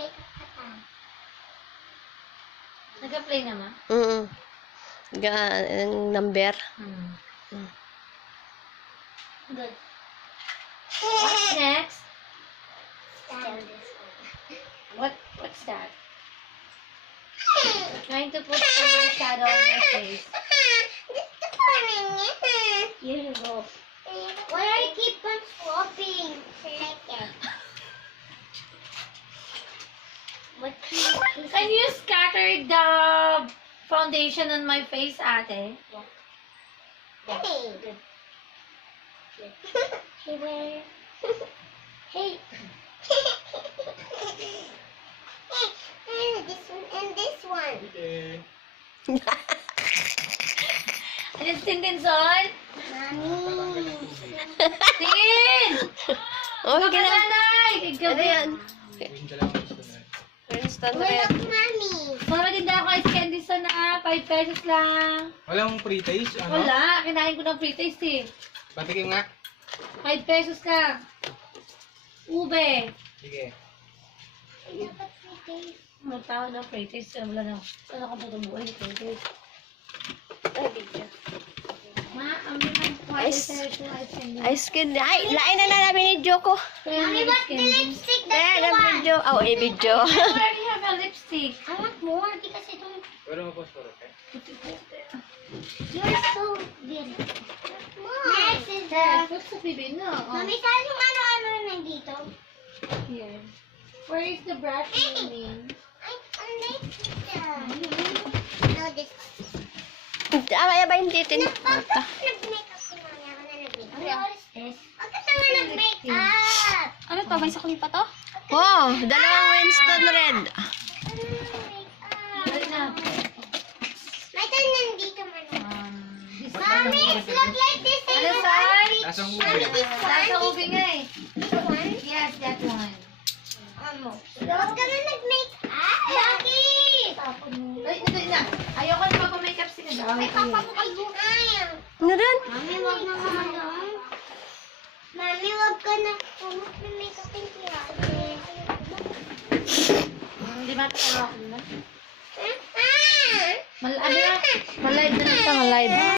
makeup ka pa. Nag-play naman? Number. Good. What's next? Stand this one. What's that? Trying to put some shadow on my face. Here you go. Why are you keep on swapping? Select it. What Can you scatter the foundation on my face, ate? Hey. Good. Hey, where? Hey. Hey, this one and this one. Okay. Alis din son? Mommy. Tin! Oh, Baka gina. nanay! Ano yan? Win ka lang gusto na. Instant Wala red. ko, Mommy. Mama, tinda ako ice candy son na 5 pesos lang. Walang pre-taste, ano? Wala, kinain ko ng pre-taste eh. Patikim nga. 5 pesos ka. Ube. Sige. Dapat pretty. Magtawag ng pre-taste. Wala na. Wala ka bubuhay ng pre-taste. Ay, video. Ma, ang mga Ice- ice candy. Ice cream. Ay, lain na namin ni Joko. Mommy, what's the lipstick that Eh, you na want? video. Oh, video. I already have a lipstick. I want more because I don't. Pero mo post okay? You're so good. Next is the. What's the bibi no? Mommy, saan yung ano-ano nandito? Here. Where is the brush meaning? I like no, this. Ay, ba hindi tin? Nag-makeup si Mami. Ako na nag-makeup. What is this? Huwag ka tama nag-makeup. Ano to? May sakli pa to? Oh, dalawang Winston red. Wait na. May tan nandito man. This Mommy, it's look like this is Ano saan? Lasang Mommy, ube. this Nasa one. ubi nga eh. This one. Yes, that one. Huwag ka na nag-makeup. Lucky! Ay, hindi na. Ayoko na magpa-makeup si Kada. Ay, ayaw. Ano rin? Mami, wag na ano. Mami, wag ka na. Huwag na makeup yung ate. Hindi matatawa ko na. Ah! Ano na? Malive na Ito, live.